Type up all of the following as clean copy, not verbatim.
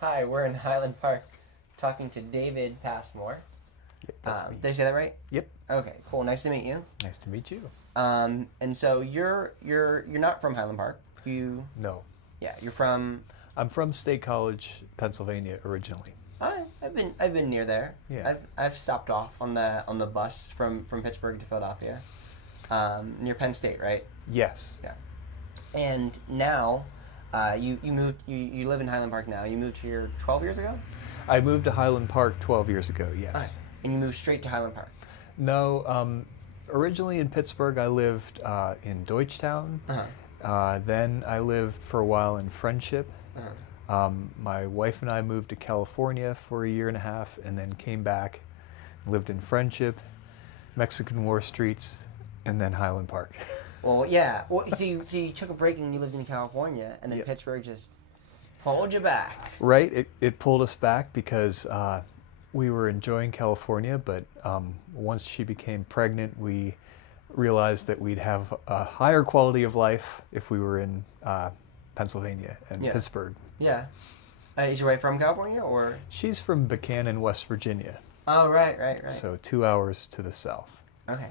Hi, we're in Highland Park talking to David Passmore. Yep, that's me. Did I say that right? Yep. Okay, cool. Nice to meet you. Nice to meet you. And so you're not from Highland Park. No. Yeah, you're from. I'm from State College, Pennsylvania originally. I've been near there. Yeah. I've stopped off on the bus from Pittsburgh to Philadelphia. Near Penn State, right? Yes. Yeah. And now, you moved. You live in Highland Park now. You moved here 12 years ago. I moved to Highland Park 12 years ago, yes. Okay. And you moved straight to Highland Park. No, originally in Pittsburgh I lived in Deutschtown. Then I lived for a while in Friendship. My wife and I moved to California for a year and a half and then came back, lived in Friendship, Mexican War Streets, and then Highland Park. Well, yeah. Well, so you took a break and you lived in California, and then Yep. Pittsburgh just pulled you back. Right, it pulled us back because we were enjoying California, but once she became pregnant, we realized that we'd have a higher quality of life if we were in Pennsylvania and Yeah. Pittsburgh. Yeah. Is your wife from California, or? She's from Buchanan, West Virginia, Oh, right. so 2 hours to the south. Okay.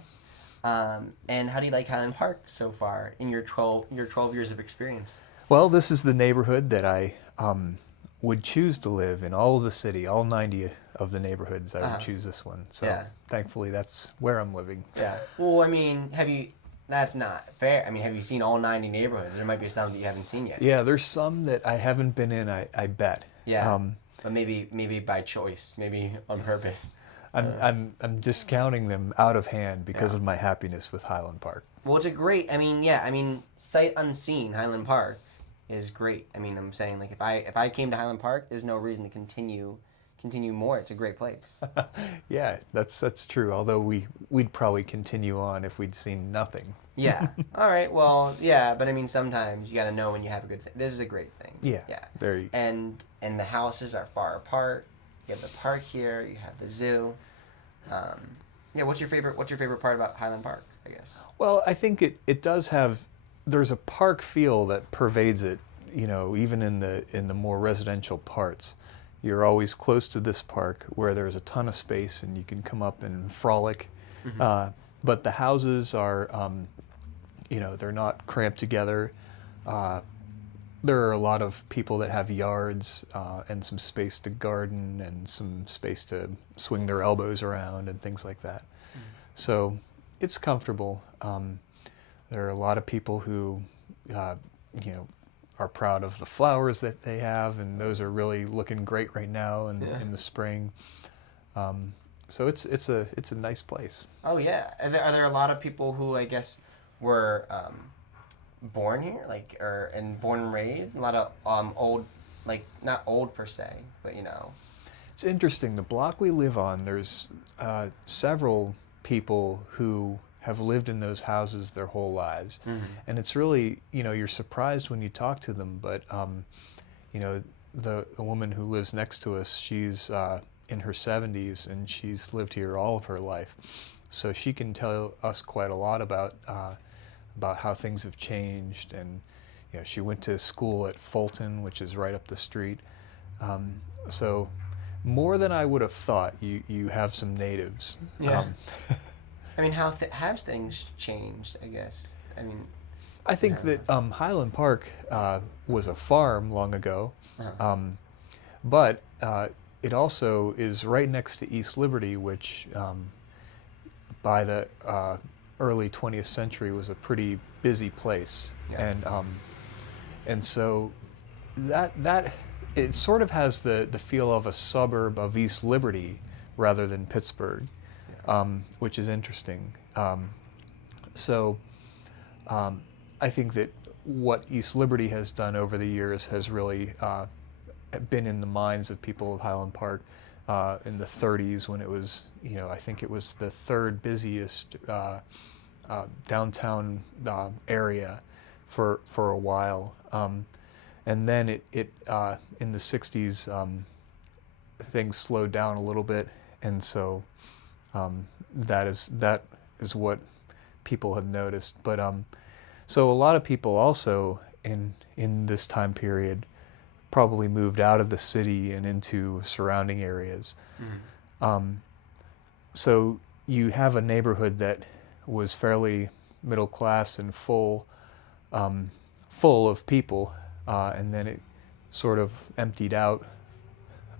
And how do you like Highland Park so far in your 12 years of experience? Well, this is the neighborhood that I would choose to live in. All of the city, all 90 of the neighborhoods, I would choose this one. So Yeah. thankfully that's where I'm living. Yeah. Well, I mean, that's not fair. I mean, have you seen all 90 neighborhoods? There might be some that you haven't seen yet. Yeah, there's some that I haven't been in, I bet. Yeah. But maybe by choice, maybe on purpose. I'm discounting them out of hand because Yeah. of my happiness with Highland Park. Well, it's a great. I mean, sight unseen, Highland Park is great. I mean, I'm saying, like, if I came to Highland Park, there's no reason to continue more. It's a great place. Yeah, that's true. Although we'd probably continue on if we'd seen nothing. Yeah. All right. Well, yeah, but I mean, sometimes you got to know when you have a good thing. This is a great thing. Yeah. Yeah. There you go. And the houses are far apart. You have the park here. You have the zoo. Yeah. What's your favorite part about Highland Park, I guess? Well, I think it does have. There's a park feel that pervades it. You know, even in the more residential parts, you're always close to this park where there's a ton of space and you can come up and frolic. Mm-hmm. But the houses are, they're not cramped together. There are a lot of people that have yards and some space to garden and some space to swing their elbows around and things like that. Mm. So it's comfortable. There are a lot of people who, are proud of the flowers that they have, and those are really looking great right now in the spring. So it's a nice place. Oh yeah. Are there a lot of people who, I guess, were born here, and born and raised? A lot of old, like, not old per se, but you know. It's interesting. The block we live on, there's several people who have lived in those houses their whole lives. Mm-hmm. And it's really, you're surprised when you talk to them, but, the woman who lives next to us, she's in her 70s and she's lived here all of her life. So she can tell us quite a lot about how things have changed. And, she went to school at Fulton, which is right up the street. So more than I would have thought, you have some natives. Yeah. I mean, how have things changed, I guess? I mean, I think that Highland Park was a farm long ago, but it also is right next to East Liberty, which by the early 20th century was a pretty busy place. Yeah. And so that it sort of has the feel of a suburb of East Liberty rather than Pittsburgh. Which is interesting. I think that what East Liberty has done over the years has really been in the minds of people of Highland Park in the 30s when it was, I think it was the third busiest downtown area for a while. And then it in the 60s, things slowed down a little bit, and so that is what people have noticed. But so a lot of people also in this time period probably moved out of the city and into surrounding areas. So you have a neighborhood that was fairly middle class and full of people, and then it sort of emptied out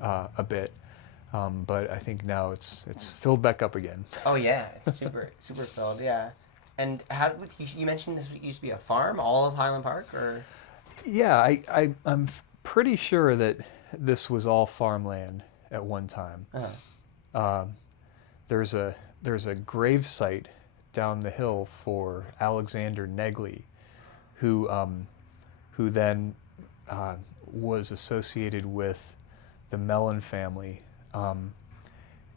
a bit. But I think now it's filled back up again. Oh yeah, it's super filled. Yeah. And how you mentioned this used to be a farm, all of Highland Park, or? Yeah, I'm pretty sure that this was all farmland at one time. There's a grave site down the hill for Alexander Negley, who then was associated with the Mellon family,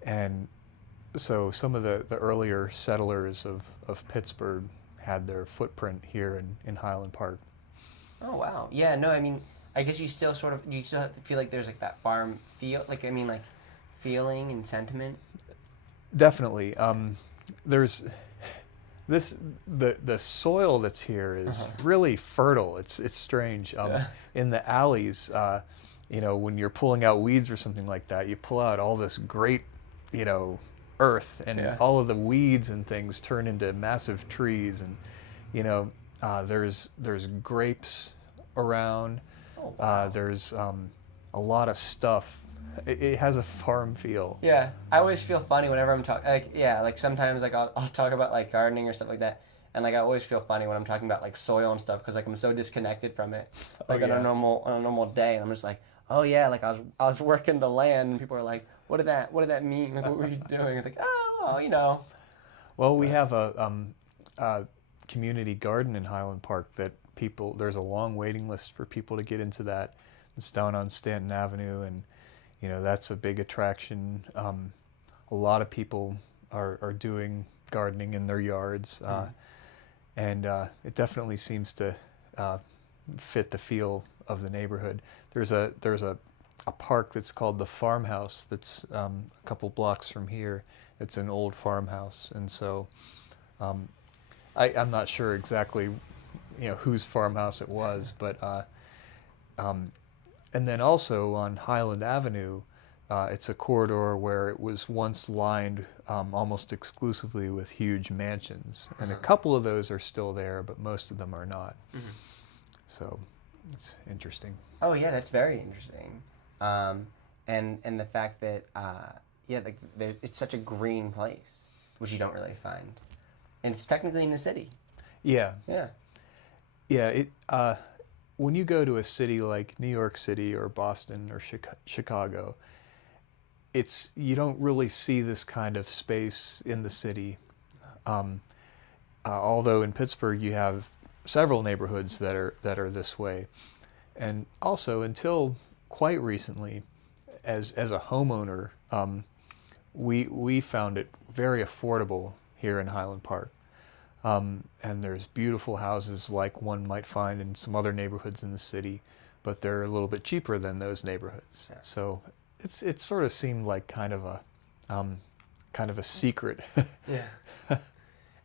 and so some of the earlier settlers of Pittsburgh had their footprint here in Highland Park. Oh wow, yeah. No, I mean, I guess you still have to feel like there's like that farm feel, like feeling and sentiment. Definitely. There's the soil that's here is really fertile. It's strange. In the alleys, when you're pulling out weeds or something like that, you pull out all this great, earth, and all of the weeds and things turn into massive trees, and there's grapes around. Oh, wow. There's a lot of stuff. It has a farm feel. Yeah, I always feel funny whenever I'm talking. Like sometimes I'll talk about like gardening or stuff like that, and like I always feel funny when I'm talking about like soil and stuff because like I'm so disconnected from it. Like on a normal day, and I'm just like, oh yeah, like I was working the land, and people are like, what did that mean? Like what were you doing? It's like, oh. Well, we have a community garden in Highland Park that there's a long waiting list for people to get into that. It's down on Stanton Avenue, and that's a big attraction. A lot of people are doing gardening in their yards, and it definitely seems to fit the feel of the neighborhood. There's a park that's called the Farmhouse that's a couple blocks from here. It's an old farmhouse, and so I'm not sure exactly whose farmhouse it was, but and then also on Highland Avenue, it's a corridor where it was once lined almost exclusively with huge mansions, and a couple of those are still there, but most of them are not. So it's interesting. Oh yeah, that's very interesting, and the fact that it's such a green place, which you don't really find, and it's technically in the city. Yeah. Yeah. Yeah. When you go to a city like New York City or Boston or Chicago, you don't really see this kind of space in the city. Although in Pittsburgh you have several neighborhoods that are this way, and also until quite recently, as a homeowner, we found it very affordable here in Highland Park. And there's beautiful houses like one might find in some other neighborhoods in the city, but they're a little bit cheaper than those neighborhoods. Yeah. So it sort of seemed like kind of a secret. Yeah.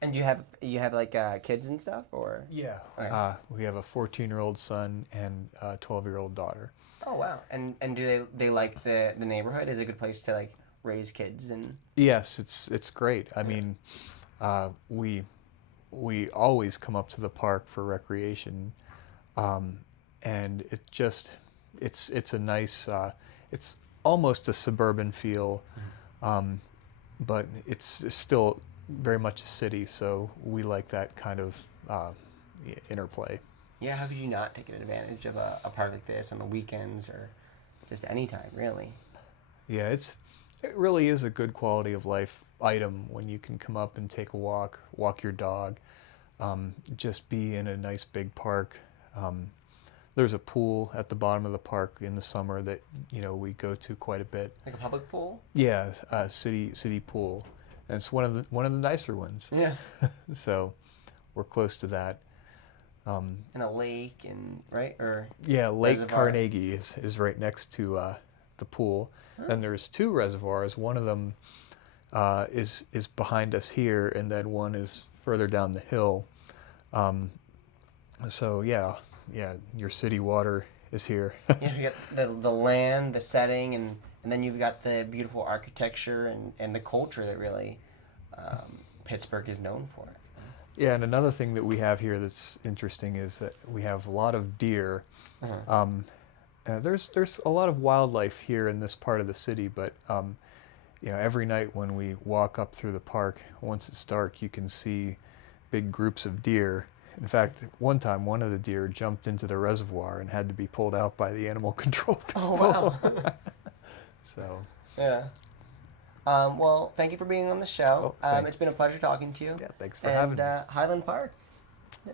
And you have like kids and stuff, or? Yeah. Right. We have a 14-year-old son and a 12-year-old daughter. Oh wow. And do they like the neighborhood? Is it a good place to like raise kids and? Yes, it's great. I mean, we always come up to the park for recreation, and it's a nice, it's almost a suburban feel, but it's still very much a city, so we like that kind of interplay. Yeah, how could you not take advantage of a park like this on the weekends or just any time, really? Yeah, it really is a good quality of life item when you can come up and take a walk your dog, just be in a nice big park. There's a pool at the bottom of the park in the summer that we go to quite a bit. Like a public pool? Yeah, a city pool, and it's one of the nicer ones. Yeah. So we're close to that. And a lake, and right, or yeah, Lake reservoir. Carnegie is right next to the pool. Then there's two reservoirs. One of them is behind us here, and then one is further down the hill. So yeah, your city water is here. Yeah, you got the land, the setting, and then you've got the beautiful architecture and the culture that really Pittsburgh is known for. Yeah, and another thing that we have here that's interesting is that we have a lot of deer. There's a lot of wildlife here in this part of the city, but every night when we walk up through the park, once it's dark, you can see big groups of deer. In fact, one time, one of the deer jumped into the reservoir and had to be pulled out by the animal control people. Oh, wow. So. Yeah. Well, thank you for being on the show. It's been a pleasure talking to you. Yeah, thanks for having me. Highland Park. Yeah.